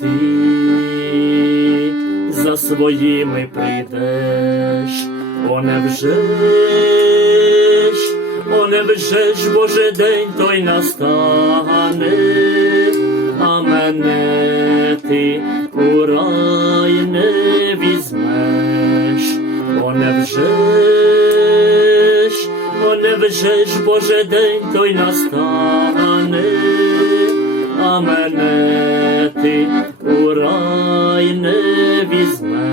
ти за своїми прийдеш, о невже ж, о невже ж, Боже день той настане, а мене ти у рай не візьмеш, о невже ж, о невже ж, Боже день той настане, а мене ти у рай не візьмеш.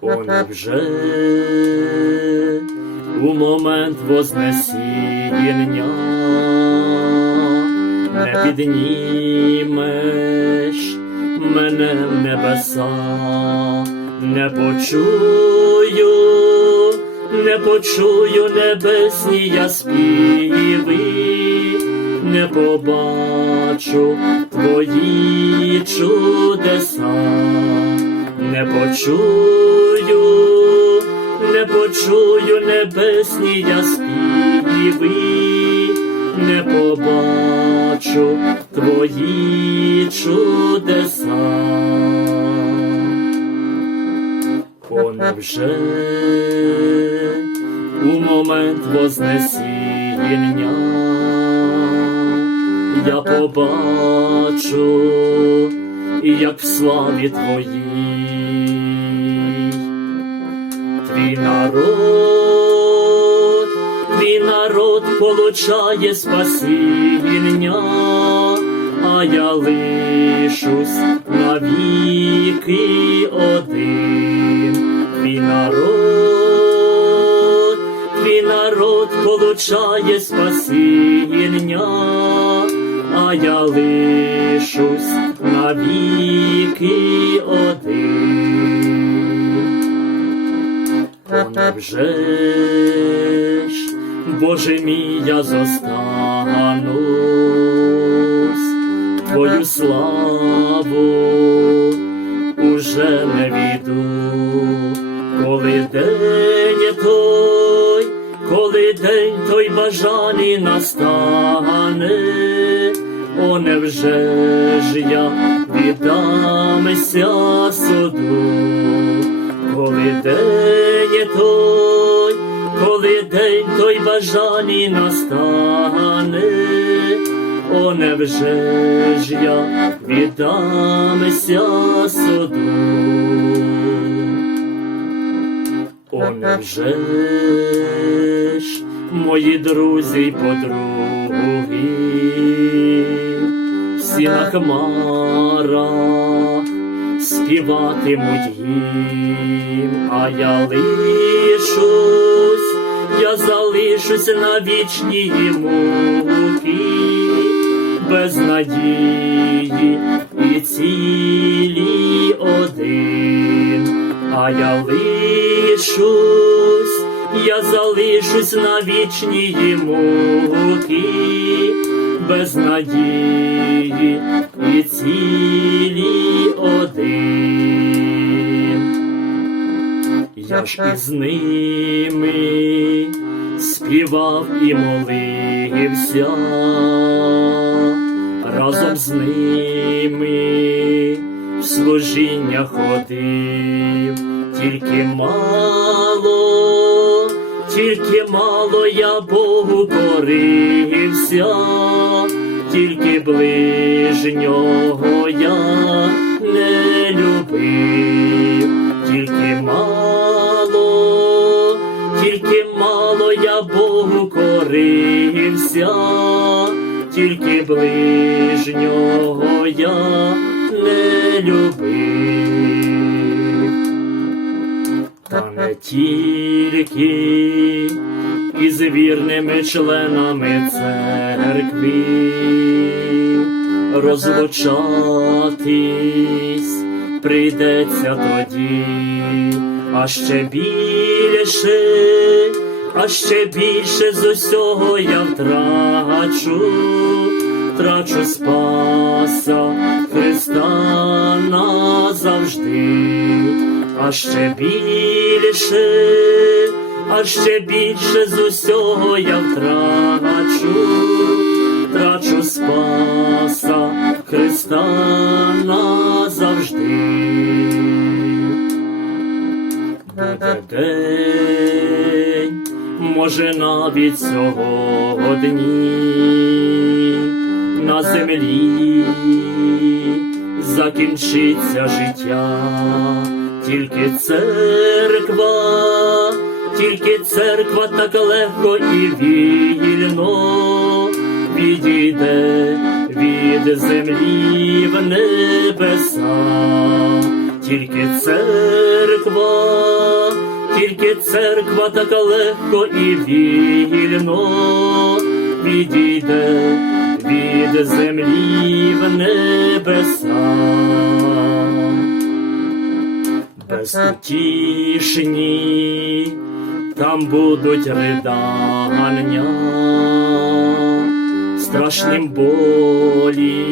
О, невже у момент вознесіння не піднімеш мене в небеса, не почую, не почую небесні я співи, не побачу твої чудеса не почую, не почую небесні я співи, не побачу твої чудеса. О, невже у момент вознесіння я побачу, і як в славі твоїй, твій народ, твій народ получає спасіння, а я лишусь навіки один, твій народ, твій народ получає спасіння, я лишусь навіки один. О, невже ж, Боже мій, я зостанусь, Твою славу уже не війду, коли день той, коли день той бажаний настане, о, невже ж я віддамся суду, коли день той, коли день той бажаний настане, о, невже ж я віддамся суду. О, невже ж мої друзі й подруги, всі на співатимуть їм, а я лишусь, я залишусь на вічній муки, без надії і цілі один, а я лишусь, я залишусь на вічній муки, без надії і цілі один. Я ж із ними співав і молився, разом з ними в служіння ходив, тільки мало, тільки мало я Богу корився, тільки ближнього я не любив, тільки мало, тільки мало я Богу корився, тільки ближнього я не любив. Та не тільки із вірними членами церкви розлучатись прийдеться тоді, а ще більше, а ще більше з усього я втрачу, втрачу спаса Христа назавжди, а ще більше, а ще більше з усього я втрачу, втрачу спаса Христа назавжди. Буде день, може навіть сьогодні на землі закінчиться життя, тільки церква, церква так легко і вільно відійде від землі в небеса, тільки церква, тільки церква так легко і вільно відійде від землі в небеса. Безутішні там будуть ридання, страшнім болі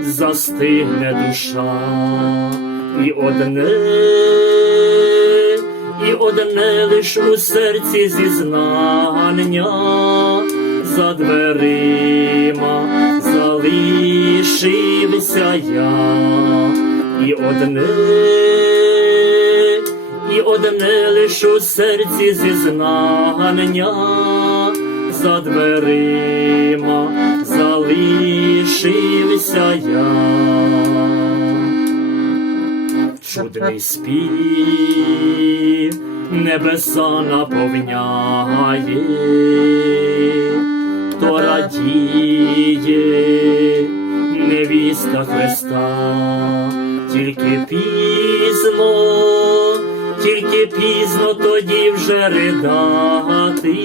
застигне душа, і одне, і одне лиш у серці зізнання за дверима залишився я, і одне, і одне лиш у серці зізнання за дверима залишився я. Чудний спів небеса наповняє, хто радіє, невістка Христа, тільки пізно, пізно тоді вже ридати,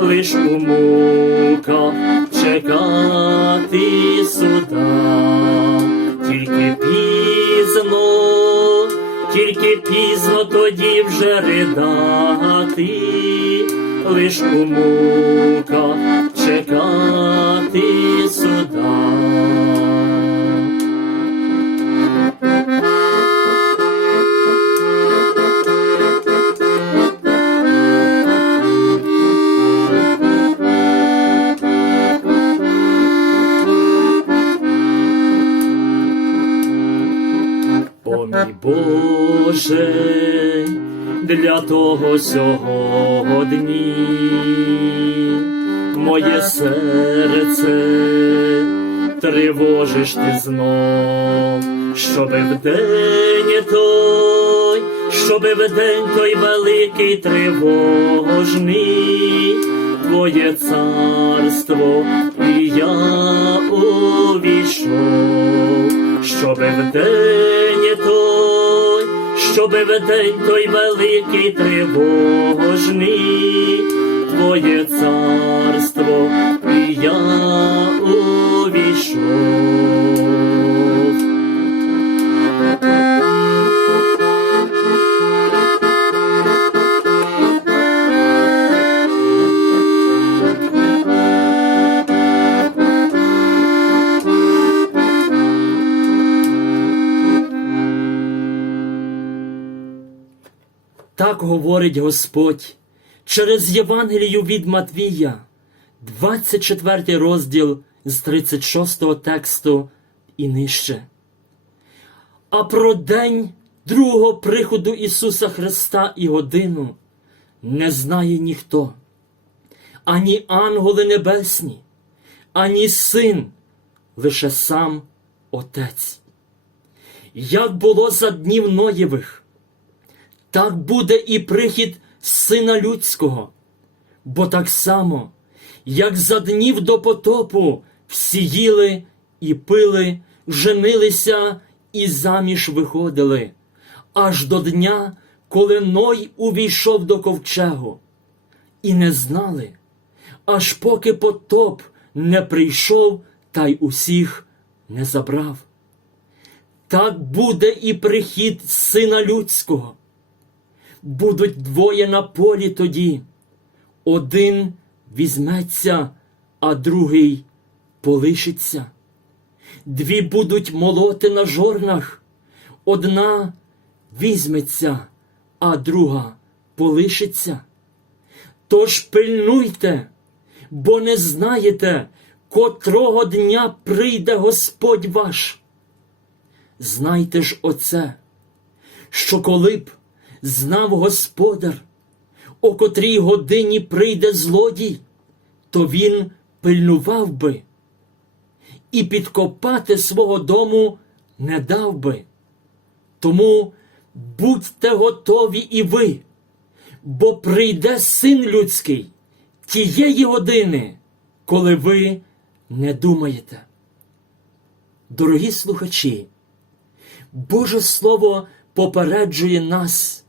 лиш у муках чекати суда, тільки пізно, тільки пізно тоді вже ридати, лиш у муках чекати суда. Того сьогодні. Моє серце тривожиш ти знов, щоби в день той, щоби в день той великий тривожний, Твоє царство і я увійшов, щоби в день щоби в день той великий тривожний, Так говорить Господь через Євангелію від Матвія, 24 розділ з 36 тексту і нижче. А про день другого приходу Ісуса Христа і годину не знає ніхто, ані ангели небесні, ані син, лише сам Отець. Як було за днів Ноєвих, так буде і прихід Сина Людського, бо так само, як за днів до потопу всі їли і пили, женилися і заміж виходили, аж до дня, коли Ной увійшов до ковчегу, і не знали, аж поки потоп не прийшов та й усіх не забрав. Так буде і прихід Сина Людського. Будуть двоє на полі тоді. Один візьметься, а другий полишиться. Дві будуть молоти на жорнах, одна візьметься, а друга полишиться. Тож пильнуйте, бо не знаєте, котрого дня прийде Господь ваш. Знайте ж оце, що коли б знав Господар, о котрій годині прийде злодій, то він пильнував би і підкопати свого дому не дав би. Тому будьте готові і ви, бо прийде син людський тієї години, коли ви не думаєте. Дорогі слухачі, Боже Слово попереджує нас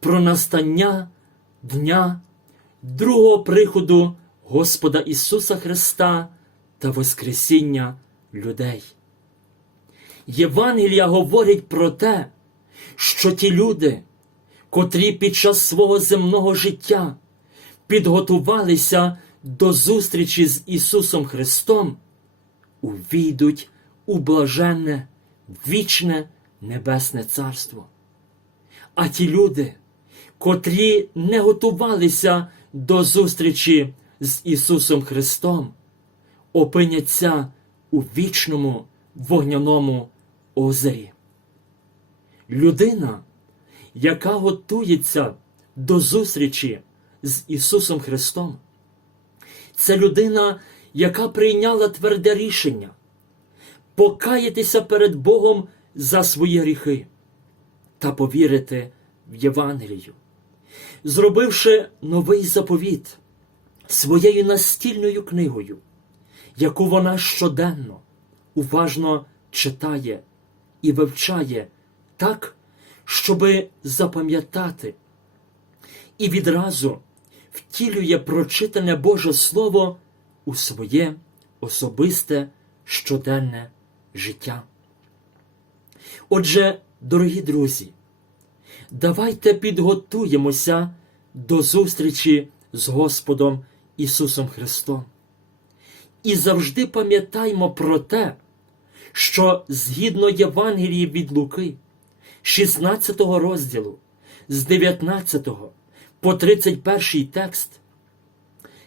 про настання дня другого приходу Господа Ісуса Христа та Воскресіння людей. Євангелія говорить про те, що ті люди, котрі під час свого земного життя підготувалися до зустрічі з Ісусом Христом, увійдуть у блаженне, вічне небесне царство. А ті люди, котрі не готувалися до зустрічі з Ісусом Христом, опиняться у вічному вогняному озері. Людина, яка готується до зустрічі з Ісусом Христом, це людина, яка прийняла тверде рішення покаятися перед Богом за свої гріхи та повірити в Євангелію, зробивши новий заповіт своєю настільною книгою, яку вона щоденно уважно читає і вивчає так, щоби запам'ятати, і відразу втілює прочитане Боже Слово у своє особисте щоденне життя. Отже, дорогі друзі, давайте підготуємося до зустрічі з Господом Ісусом Христом. І завжди пам'ятаймо про те, що згідно Євангелії від Луки, 16 розділу, з 19 по 31 текст,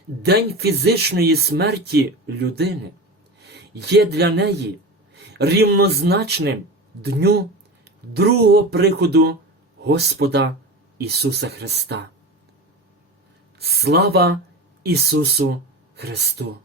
день фізичної смерті людини є для неї рівнозначним дню другого приходу Господа Ісуса Христа. Слава Ісусу Христу!